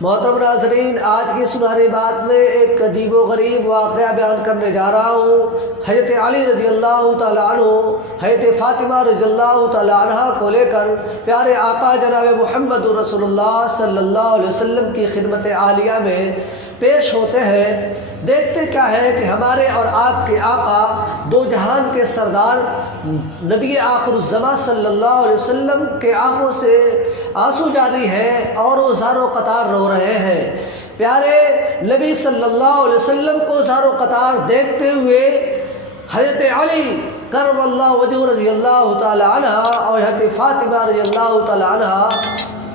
محترم ناظرین، آج کی سنہری بات میں ایک عجیب و غریب واقعہ بیان کرنے جا رہا ہوں۔ حضرت علی رضی اللہ تعالیٰ عنہ حضرت فاطمہ رضی اللہ تعالیٰ عنہ کو لے کر پیارے آقا جناب محمد رسول اللہ صلی اللہ علیہ وسلم کی خدمت عالیہ میں پیش ہوتے ہیں۔ دیکھتے کیا ہے کہ ہمارے اور آپ کے آقا دو جہان کے سردار نبی آخر الزماں صلی اللہ علیہ وسلم کے آنکھوں سے آنسو جاری ہے اور وہ زار و قطار رو رہے ہیں۔ پیارے نبی صلی اللہ علیہ وسلم کو زار و قطار دیکھتے ہوئے حضرت علی کرم اللہ وجہ رضی اللہ تعالی عنہ اور حضرت فاطمہ رضی اللہ تعالی عنہ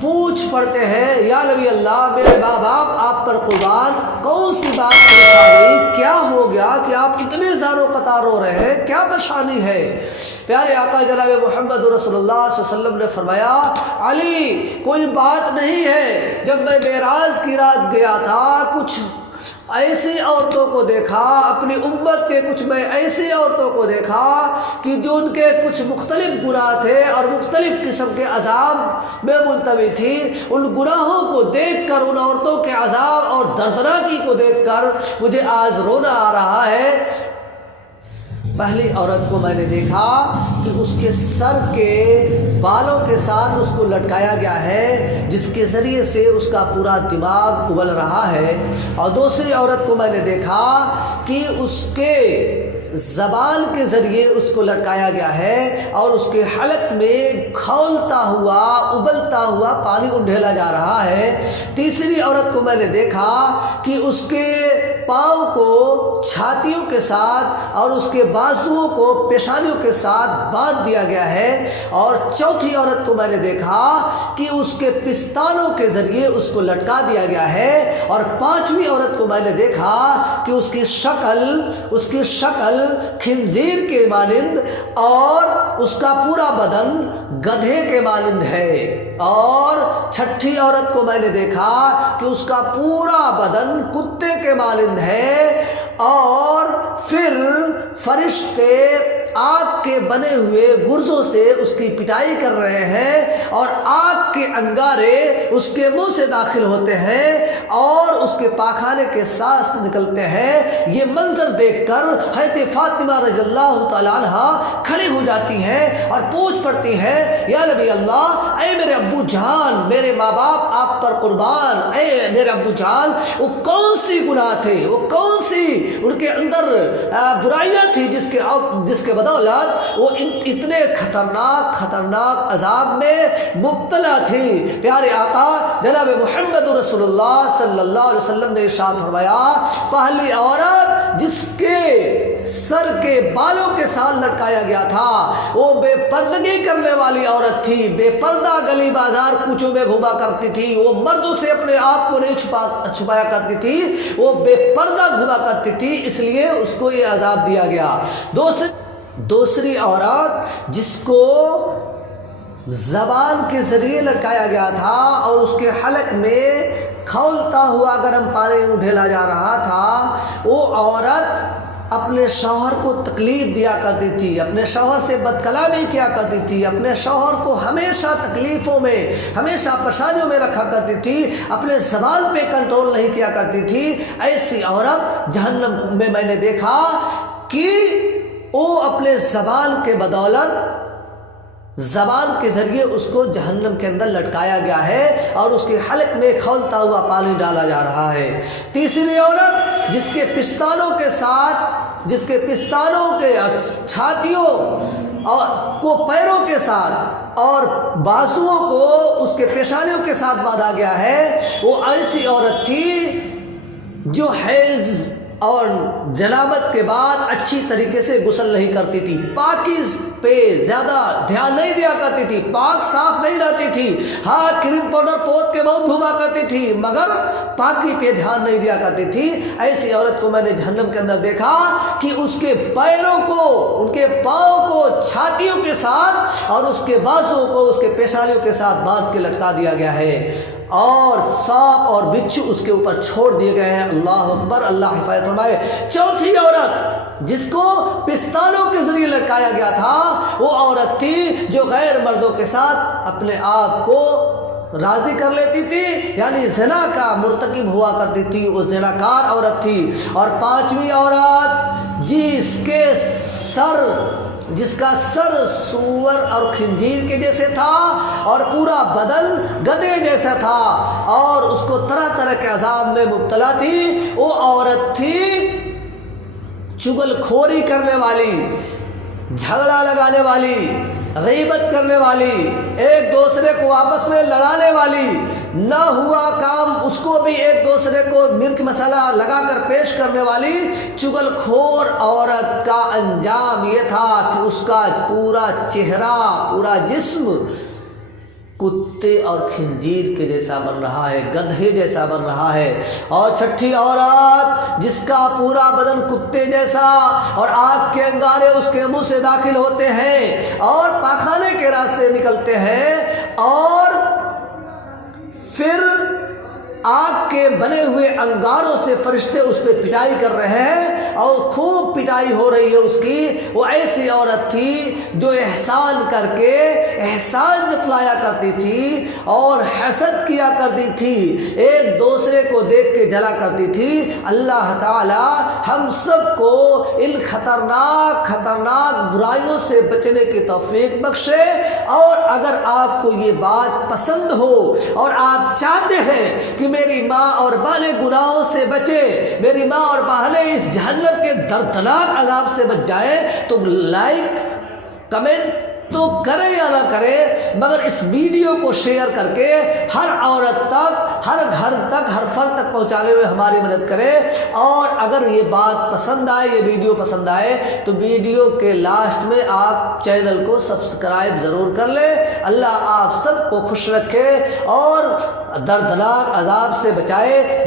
پوچھ پڑتے ہیں، یا نبی اللہ، میرے ماں باپ آپ پر قربان، کون سی بات پیش آ گئی؟ کیا ہو گیا کہ آپ اتنے زار و قطار ہو رہے ہیں؟ کیا پریشانی ہے؟ پیارے آقا جناب محمد رسول اللہ صلی اللہ علیہ وسلم نے فرمایا، علی کوئی بات نہیں ہے، جب میں معراج کی رات گیا تھا کچھ ایسی عورتوں کو دیکھا، اپنی امت کے کچھ میں ایسی عورتوں کو دیکھا کہ جو ان کے کچھ مختلف گناہ تھے اور مختلف قسم کے عذاب میں ملتوی تھی۔ ان گناہوں کو دیکھ کر، ان عورتوں کے عذاب اور دردناکی کو دیکھ کر مجھے آج رونا آ رہا ہے۔ پہلی عورت کو میں نے دیکھا کہ اس کے سر کے بالوں کے ساتھ اس کو لٹکایا گیا ہے، جس کے ذریعے سے اس کا پورا دماغ ابل رہا ہے۔ اور دوسری عورت کو میں نے دیکھا کہ اس کے زبان کے ذریعے اس کو لٹکایا گیا ہے اور اس کے حلق میں کھولتا ہوا ابلتا ہوا پانی انڈھیلا جا رہا ہے۔ تیسری عورت کو میں نے دیکھا کہ اس کے پاؤں کو چھاتیوں کے ساتھ اور اس کے بازوؤں کو پیشانیوں کے ساتھ باندھ دیا گیا ہے۔ اور چوتھی عورت کو میں نے دیکھا کہ اس کے پستانوں کے ذریعے اس کو لٹکا دیا گیا ہے۔ اور پانچویں عورت کو میں نے دیکھا کہ اس کی شکل خنزیر کے مانند اور اس کا پورا بدن گدھے کے مانند ہے۔ اور چھٹی عورت کو میں نے دیکھا کہ اس کا پورا بدن کتے کے مانند ہے۔ اور پھر فرشتے آگ کے بنے ہوئے گرزوں سے اس کی پٹائی کر رہے ہیں اور آگ کے انگارے اس کے منہ سے داخل ہوتے ہیں اور اس کے پاخانے کے سانس نکلتے ہیں۔ یہ منظر دیکھ کر حضرت فاطمہ رضی اللہ تعالیٰ عنہ کھڑی ہو جاتی ہیں اور پوچھ پڑتی ہیں، یا نبی اللہ، اے میرے ابو جان، میرے ماں باپ آپ پر قربان، اے میرے ابو جان، وہ کون سی گناہ تھے، وہ کون سی ان کے اندر برائیاں تھی جس کے بدولت وہ اتنے خطرناک عذاب میں مبتلا تھی۔ پیارے آقا جناب محمد رسول اللہ صلی اللہ علیہ وسلم نے ارشاد فرمایا، پہلی عورت جس کے سر کے بالوں کے ساتھ لٹکایا گیا تھا وہ بے پردگی کرنے والی عورت تھی، بے پردہ گلی بازار کوچوں میں گھوما کرتی تھی، وہ مردوں سے اپنے آپ کو نہیں چھپایا کرتی تھی، وہ بے پردہ گھوما کرتی تھی، اس لیے اس کو یہ عذاب دیا گیا۔ دوسری عورت جس کو زبان کے ذریعے لٹکایا گیا تھا اور اس کے حلق میں کھولتا ہوا گرم پانی انڈھیلا جا رہا تھا، وہ عورت اپنے شوہر کو تکلیف دیا کرتی تھی، اپنے شوہر سے بد کلامی کیا کرتی تھی، اپنے شوہر کو ہمیشہ تکلیفوں میں، ہمیشہ پریشانیوں میں رکھا کرتی تھی، اپنے زبان پہ کنٹرول نہیں کیا کرتی تھی۔ ایسی عورت جہنم میں میں نے دیکھا کہ وہ اپنے زبان کے بدولت، زبان کے ذریعے اس کو جہنم کے اندر لٹکایا گیا ہے اور اس کے حلق میں کھولتا ہوا پانی ڈالا جا رہا ہے۔ تیسری عورت جس کے پستانوں کے چھاتیوں اور کو پیروں کے ساتھ اور بازوؤں کو اس کے پیشانیوں کے ساتھ باندھا گیا ہے، وہ ایسی عورت تھی جو حیض اور جنابت کے بعد اچھی طریقے سے غسل نہیں کرتی تھی، پاکیز پہ زیادہ دھیان نہیں دیا کرتی تھی، پاک صاف نہیں رہتی تھی، ہاں کریم پاؤڈر پوت کے بہت گھوما کرتی تھی مگر پاکی پہ دھیان نہیں دیا کرتی تھی۔ ایسی عورت کو میں نے جہنم کے اندر دیکھا کہ اس کے پیروں کو، ان کے پاؤں کو چھاتیوں کے ساتھ اور اس کے بازوؤں کو اس کے پیشانیوں کے ساتھ باندھ کے لٹکا دیا گیا ہے اور سانپ اور بچھو اس کے اوپر چھوڑ دیے گئے ہیں۔ اللہ اکبر، اللہ حفاظت فرمائے۔ چوتھی عورت جس کو پستانوں کے ذریعے لٹکایا گیا تھا وہ عورت تھی جو غیر مردوں کے ساتھ اپنے آپ کو راضی کر لیتی تھی، یعنی زنا کا مرتکب ہوا کرتی تھی، وہ زناکار عورت تھی۔ اور پانچویں عورت جس کا سر سور اور خنزیر کے جیسے تھا اور پورا بدن گدھے جیسا تھا اور اس کو طرح طرح کے عذاب میں مبتلا تھی، وہ عورت تھی چغل کھوری کرنے والی، جھگڑا لگانے والی، غیبت کرنے والی، ایک دوسرے کو آپس میں لڑانے والی، نہ ہوا کام اس کو بھی ایک دوسرے کو مرچ مسالہ لگا کر پیش کرنے والی چغل کھور عورت کا انجام یہ تھا کہ اس کا پورا چہرہ، پورا جسم کتے اور خنزیر کے جیسا بن رہا ہے، گدھے جیسا بن رہا ہے۔ اور چھٹی عورت جس کا پورا بدن کتے جیسا اور آگ کے انگارے اس کے منہ سے داخل ہوتے ہیں اور پاخانے کے راستے نکلتے ہیں، اور پھر آگ کے بنے ہوئے انگاروں سے فرشتے اس پہ پٹائی کر رہے ہیں اور خوب پٹائی ہو رہی ہے اس کی۔ وہ ایسی عورت تھی جو احسان کر کے احسان جتلایا کرتی تھی اور حسد کیا کرتی تھی، ایک دوسرے کو دیکھ کے جلا کرتی تھی۔ اللہ تعالی ہم سب کو ان خطرناک برائیوں سے بچنے کی توفیق بخشے۔ اور اگر آپ کو یہ بات پسند ہو اور آپ چاہتے ہیں کہ میری ماں اور بہنیں گناہوں سے بچے، میری ماں اور بہنیں اس جہنم کے دردناک عذاب سے بچ جائیں، تو لائک کمنٹ تو کرے یا نہ کرے، مگر اس ویڈیو کو شیئر کر کے ہر عورت تک، ہر گھر تک، ہر فرد تک پہنچانے میں ہماری مدد کرے۔ اور اگر یہ بات پسند آئے، یہ ویڈیو پسند آئے، تو ویڈیو کے لاسٹ میں آپ چینل کو سبسکرائب ضرور کر لیں۔ اللہ آپ سب کو خوش رکھے اور دردناک عذاب سے بچائے۔